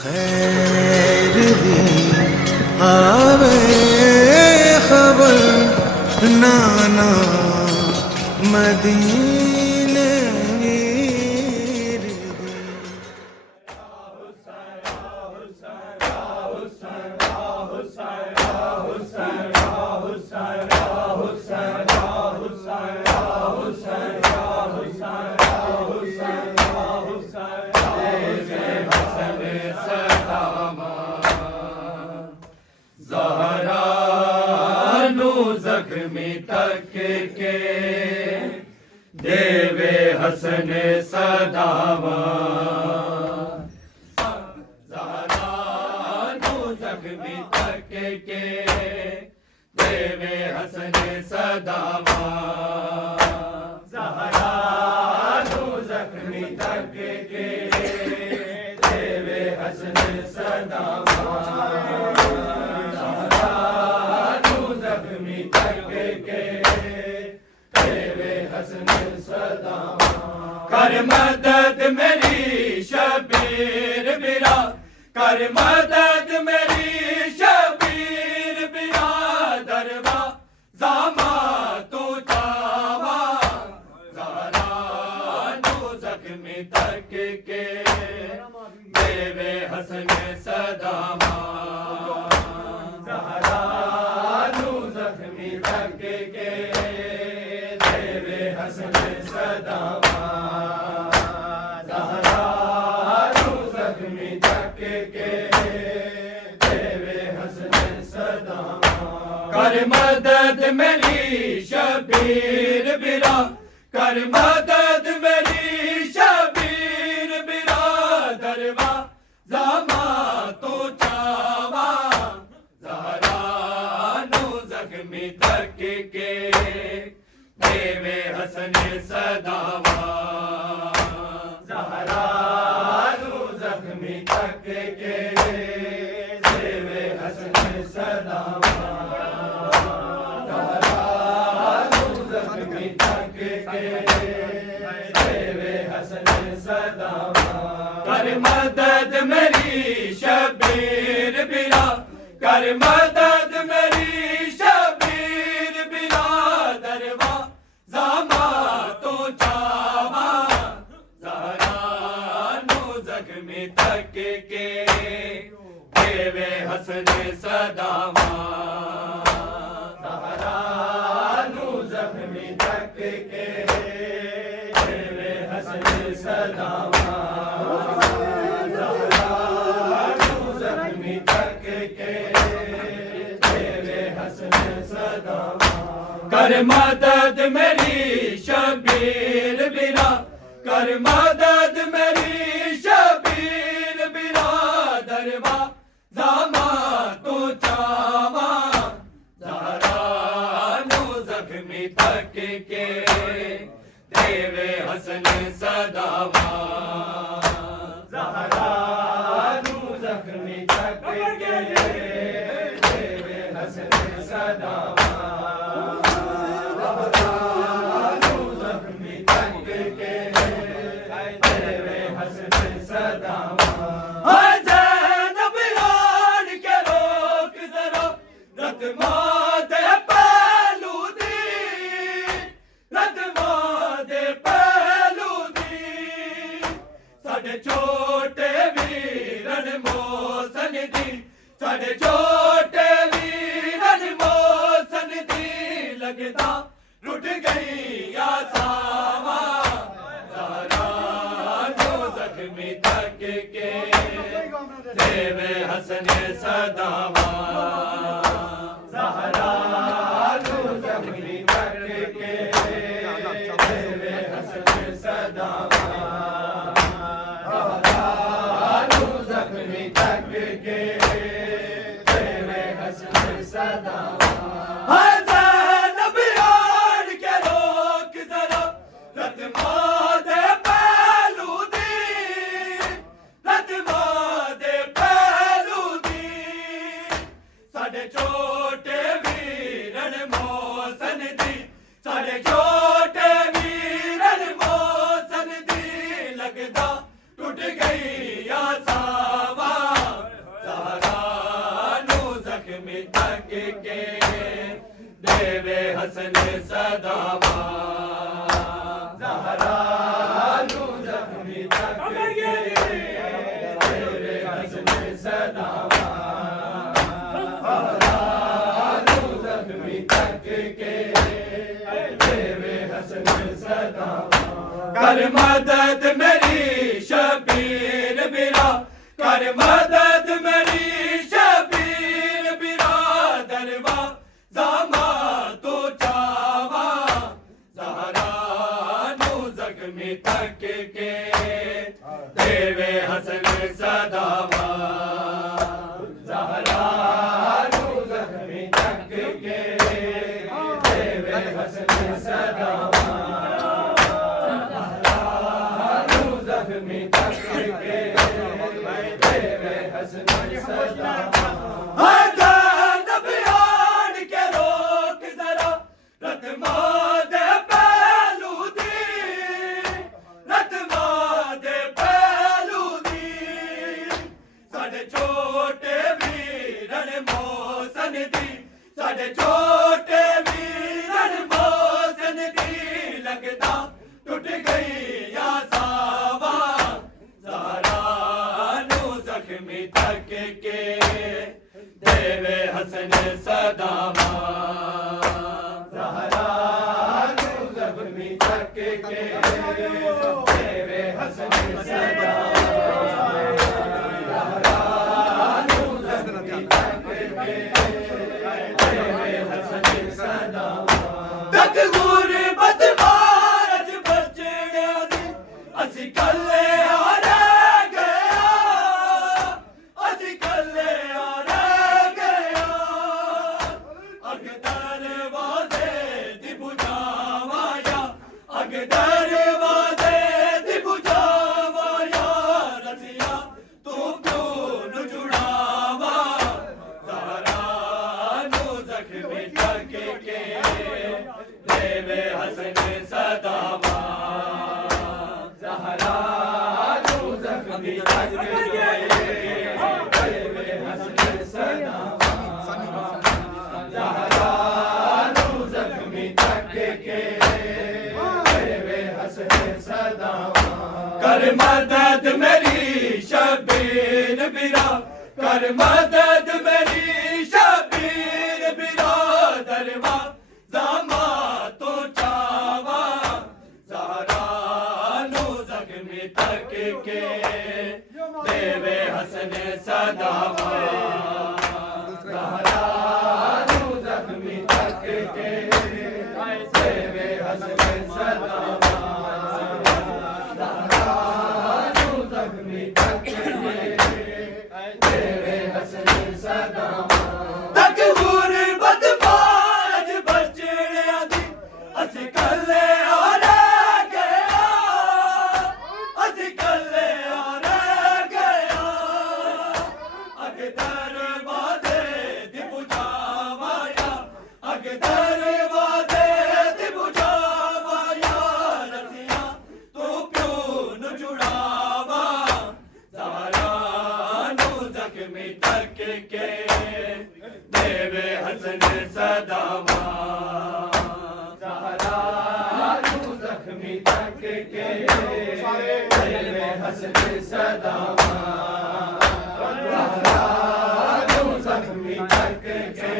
खैर दी आवे खबर नाना मदीने वीर दी। जख्मी तक के देवे हसन सदावा ज़हरा जख्मी तक के देवे हसन सदावा ज़हरा जख्मी तक के देवे हसन सदावा कर मदद मेरी शबीर बिरा कर मदद मेरी शबीर बिरादरवा ज़ामा तू चावा ज़हरा जख्मी तक के देवे हसन सदावा ज़हरा जख्मी तक के देवे हसन सदावा कर मदद मेरी शबीर बिरा कर मदद मेरी शबीर बिरादरवा ज़ामा तो चावा ज़हरा जख्मी तक के देवे हसन सदावा ज़हरा जख्मी तक के देवे हसन सदावा कर मदद मेरी शबीर बिरा कर मदद मेरी शबीर बिरादरवा ज़ामा तो चावा ज़हरा जख्मी तक के देवे हसन सदावा ज़हरा जख्मी तक के देवे हसन सदावा कर मदद मेरी शबीर बिरा कर मदद मेरी शबीर बिरादरवा ज़ामा तो चावा ज़हरा जख्मी तक के देवे हसन सदावा ज़हरा जख्मी तक के देवे हसन सदावा छोटे वीरन मोसन दी साढ़े छोटे वीरन मोसन दी लगदा रुट गई आसावा ज़हरा जख्मी तक के देवे हसन सदावा ज़हरा जख्मी तक के देवे हसन सदावा साढ़े ਜ਼ਖਮੀ ਤੱਕ ਕੇ ਦੇਵੇ ਹਸਨ ਸਦਾਵਾ ਜ਼ਹਰਾ ਨੂੰ ਜ਼ਖਮੀ ਤੱਕ ਕੇ ਦੇਵੇ ਹਸਨ ਸਦਾਵਾ ਜ਼ਹਰਾ ਨੂੰ ਜ਼ਖਮੀ ਤੱਕ ਕੇ ਦੇਵੇ ਹਸਨ ਸਦਾਵਾ कर मदद मेरी शबीर बिरा कर मदद मेरी शबीर बिरादरवा जामा तो चावा ज़हरा नु ज़ख्मी तक के देवे हसन सदावा ज़हरा नु ज़ख्मी तक के देवे हसन सदावा छोटे वीरन मोसन दी लगदा टूट गई या सावा ज़हरा नु ज़ख्मी तक के देवे हसन सदावा ज़हरा नु ज़ख्मी तक के देवे हसन सदावा ज़हरा नु ज़ख्मी तक के तक गुरबत मारज बचड़िया दी असी कल्ले आ रह गया असी कल्ले आ रह गया अग दरवाजे दी बुझावा या अग दरवाजे दी बुझावा या रसिया तू क्यों न जुड़ावा ज़हरा नु ज़ख्मी तक के देवे हसन सदावा ज़हरा नु ज़ख्मी तक के देवे हसन सदावा ज़हरा नु ज़ख्मी तक के देवे हसन सदावा कर मदद मेरी शबीर बिरा कर मदद मेरी शबीर बिरादरवा जामा तो चावा ज़हरा नु ज़ख्मी तक के देवे हसन सदावा ज़हरा नु ज़ख्मी तक के देवे हसन सदावा ज़हरा नु ज़ख्मी तक के देवे हसन सदावा तक गुरबत मारज बचड़िया दी असी कल्ले आ रह गया असी कल्ले आ रह गया अग दरवाजे दी बुझावा या अग दरवाजे दी बुझावा या रसिया तू क्यों न जुड़ावा ज़हरा नु ज़ख्मी तक के देवे हसन सदावा ज़हरा नु ज़ख्मी तक के देवे हसन सदावा ज़हरा नु ज़ख्मी तक के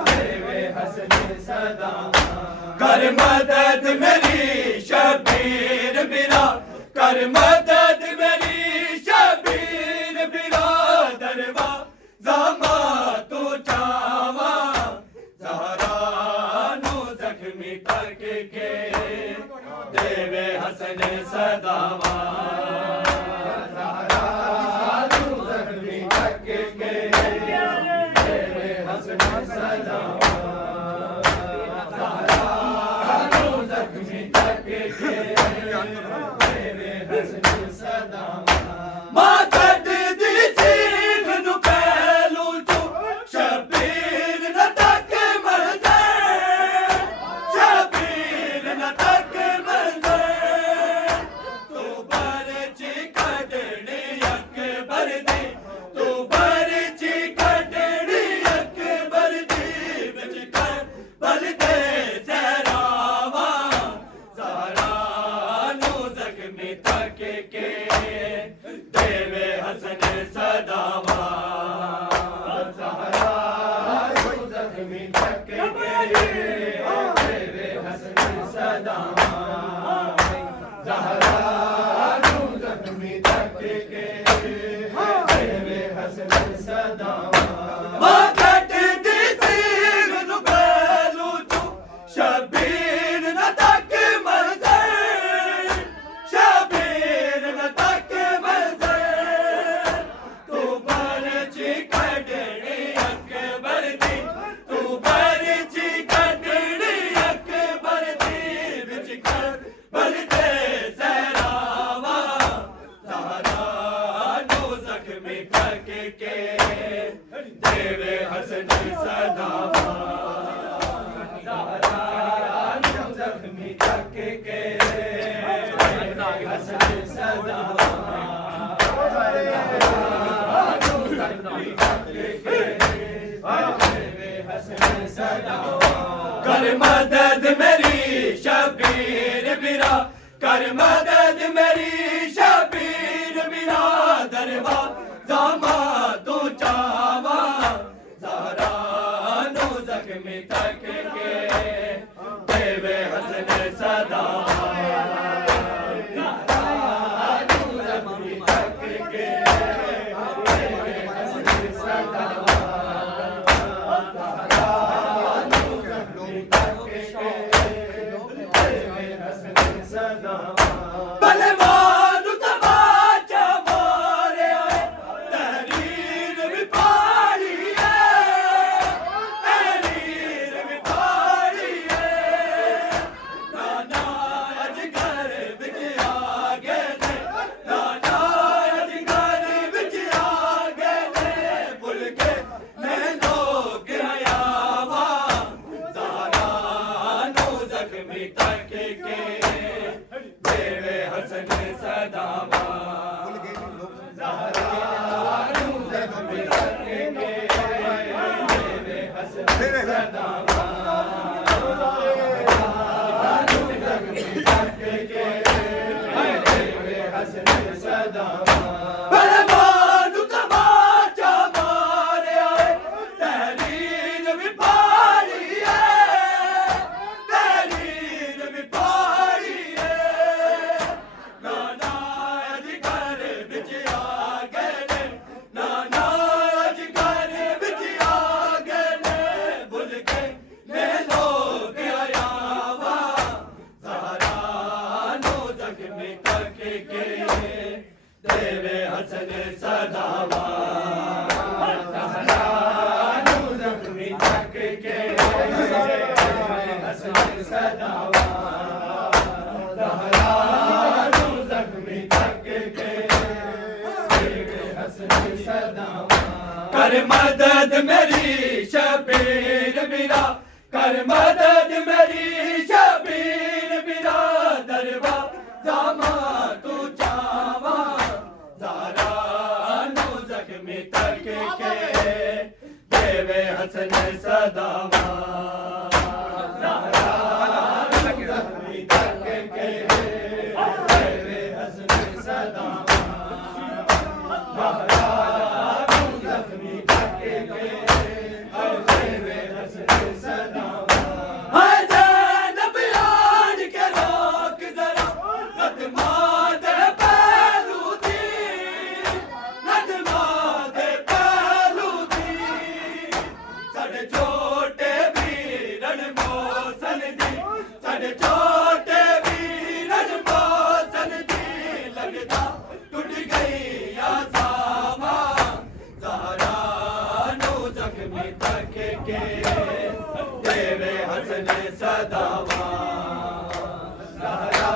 देवे हसन सदावा कर मदद मेरी शबीर बिरा कर मदद मेरी शबीर बिरादरवा जामा तो चावा ज़हरा नु ज़ख्मी तक के देवे हसन सदावा ज़हरा नु ज़ख्मी तक के देवे हसन सदावा ज़हरा नु ज़ख्मी ਸਦਾਵਾਂ ਮਾਂ ਕੱਟਦੀ ਸੀਗ ਨੂੰ ਪਹਿਲੂ ਤੂੰ ਸ਼ਬੀਰ ਨਾ ਤੱਕ ਮੰਜ਼ਰ ਸ਼ਬੀਰ ਨਾ ਤੱਕ ਮੰਜ਼ਰ ਤੂੰ ਪਰਚੀ ਕੱਢਣੀ ਅਕਬਰ ਦੀ ਤੂੰ ਪਰਚੀ ਕੱਢਣੀ ਅਕਬਰ ਦੀ ਵਿੱਚ ਕਰ ਬਲਦੇ ਜ਼ਹਿਰਾਵਾ ਜ਼ਹਰਾ ਨੂੰ ਜ਼ਖਮੀ ਕਰਕੇ ਦੇਵੇ ਹਸਨ ਸਦਾਵਾ ਜ਼ਹਰਾ ਨੂੰ ਜ਼ਖਮੀ ਕਰਕੇ ਦੇਵੇ ਹਸਨ ਸਦਾਵਾ कर मदद मेरी शबीर बिरा कर मदद मेरी शबीर बिरा दरवा जामा तू चावा ज़हरा नु ज़ख्मी तक के देवे हसन सदावा ज़हरा नु ज़ख्मी तक के देवे हसन सदावा बलवान तमाचा मारे आए तहरीर भी पाड़ी है तहरीर भी पाड़ी है नाना अजगर बिच आ गए ने नाना अजगर बिच आ गए ने भुल के मैं लोग आयावा ज़हरा नु ज़ख्मी तक के देवे हसन सदावा ज़हरा नु ज़ख्मी तक के देवे हसन सदावा ज़हरा नु ज़ख्मी तक के देवे हसन सदावा बलवान तमाचा मारे आए तहरीर भी पाड़ी है तहरीर भी पाड़ी है नाना अजगर बिच आ गए ने नाना अजगर बिच आ गए ने भुल के ने लोग आयावा ज़हरा नु ज़ख्मी करके देवे हसन सदावा ज़हरा नु ज़ख्मी करके देवे हसन सदावा ज़हरा नु ज़ख्मी करके देवे हसन सदावा कर मदद मेरी शबीर बिरा कर मदद मेरी शबीर बिरा दरवा जामा तू चावा ज़हरा नु ज़ख्मी तक के देवे हसन सदावा ज़हरा नु ज़ख्मी तक के देवे हसन सदावा ज़हरा नु ज़ख्मी तक के देवे हसन सदावा हाय ज़ैनब यार के रोक ज़रा नतमा दे पहलू दी नतमा दे पहलू दी साढ़े छोटे वीरन मौसन दी साढ़े छोटे वीरन मौसन दी लगदा टूट गई आसामा ज़हरा नु ज़ख्मी तक के देवे हसन सदावा ज़हरा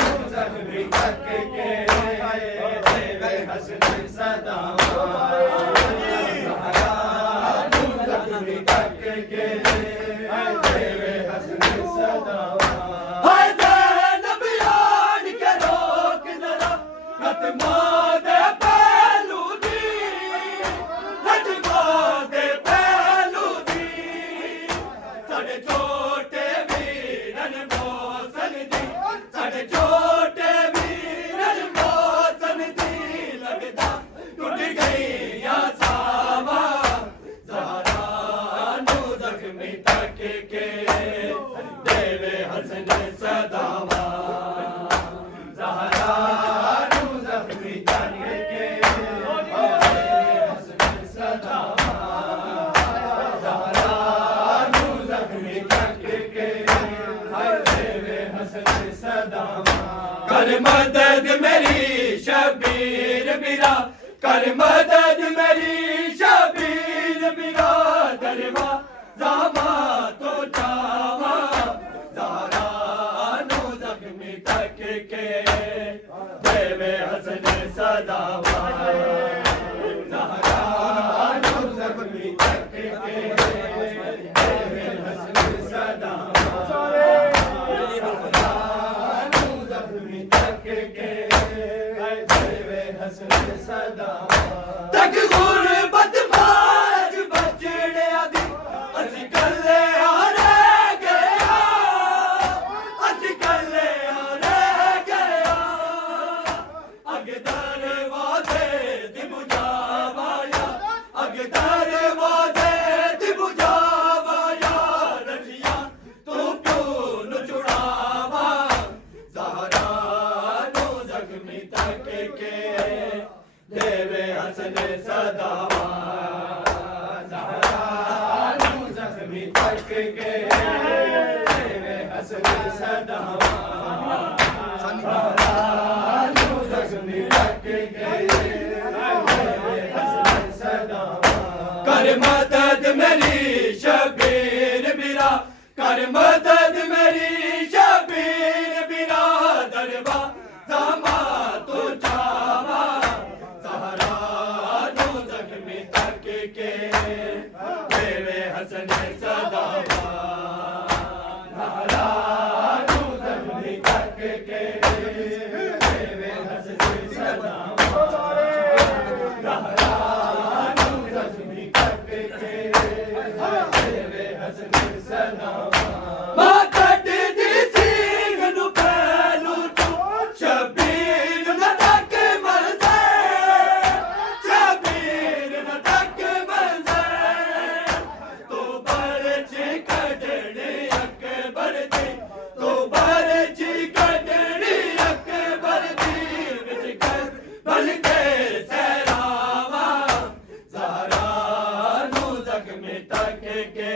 नु ज़ख्मी तक के देवे हसन सदावा ज़हरा नु ज़ख्मी तक के देवे हसन सदावा हाय ज़ैनब यार के रोक ज़रा नतमा दे पहलू दी नतमा दे पहलू दी साढ़े छोटे वीरन मौसन दी साढ़े छोटे वीरन मौसन दी लगदा टूट गई आसावा ज़हरा नु ज़ख्मी तक मदद मेरी शबीर बिरा कर मदद मेरी शबीर बिरा दरवाज़ा तो चावा ज़हरा नु ज़ख्मी तक के देवे हसन सदावा ज़हरा नु ज़ख्मी तक के देवे हसन सदावा नु ज़ख्मी तक के देवे हसन सदावा तक गुरबत माज बचड़े आदि असी कल्ले आ रह गया असी कल्ले आ रह गया अगदार वादे दी बुझावाया अगदार वादे दी बुझावाया रसिया तू प्यो नु छुड़ावा ज़हरा नु ज़ख्मी तक के देवे हसन सदावा ज़हरा नु ज़ख्मी तक के देवे हसन सदावा ज़हरा नु ज़ख्मी तक के देवे हसन सदावा कर मदद मेरी शबीर बिरा कर मदद मेरी शबीर बिरा दरवाज़ा तो चावा ज़हरा नु ज़ख्मी तक के देवे हसन सदावा ज़हरा नु ज़ख्मी तक के देवे हसन सदावा ज़हरा नु ज़ख्मी तक के देवे हसन सदावा मां कट दी सींग नु पहलू तू शबीर न तक मरज़े शबीर न तक मरज़े तो बरची कढणी अकबर दी तो बरची कढणी अकबर दी विच कर बलके सहरावा ज़हरा नु ज़ख्मी तक के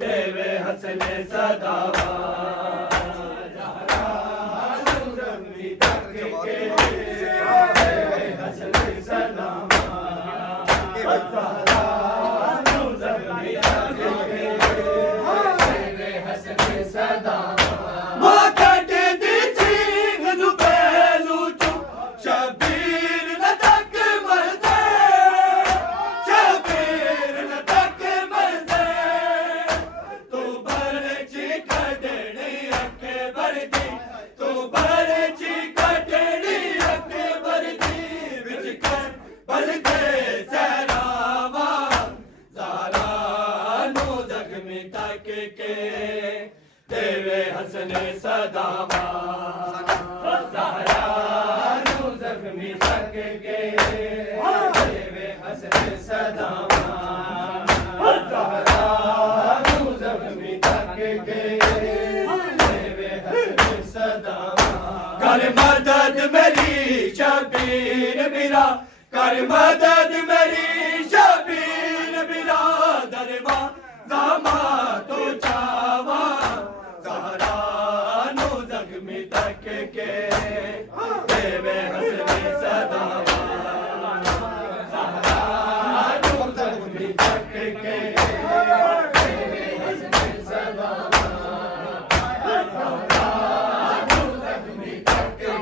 देवे हसन सदावा ज़हरा नु ज़ख्मी तक के देवे हसन सदावा ज़हरा नु ज़ख्मी तक के देवे हसन सदावा मां कट दी सींग नु पहलू चू शबीर न तक मरज़े शबीर न तक मरज़े तू बरची कढणी अकबर दी तू बरची कढणी अकबर दी विच कर बलके सहरावा ज़हरा नु ज़ख्मी तक के देवे हसन सदावा ज़हरा नु ज़ख्मी तक के देवे हसन सदावा ज़हरा नु ज़ख्मी तक के देवे हसन सदावा कर मदद मेरी शबीर बिरा कर मदद मेरी शबीर बिरा दरवाज़ा तो चावा ज़हरा नु ज़ख्मी तक के देवे हसन सदावा ज़हरा नु ज़ख्मी तक के देवे हसन सदावा ज़हरा नु ज़ख्मी तक के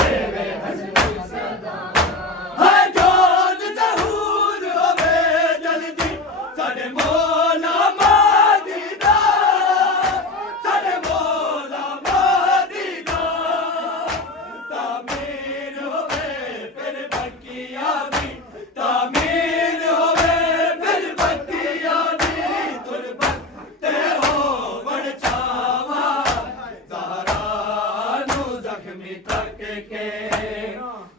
देवे हसन सदावा है जोन ज़हूर होवे जल्दी साडे मौला मादी दा साडे मौला मादी दा तामीर होवे फिर बकिया दी तामीर होवे फिर बकिया दी तुरबत ते हो वण छावा ज़हरा नु ज़ख्मी तक के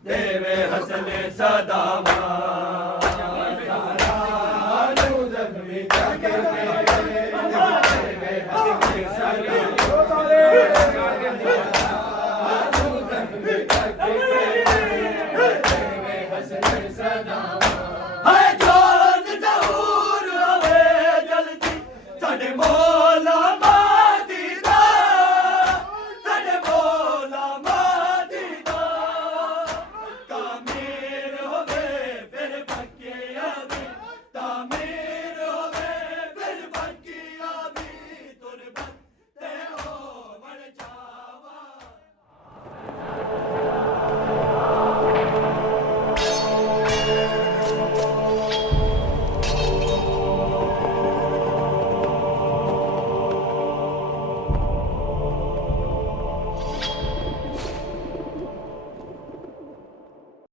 देवे हसन सदावा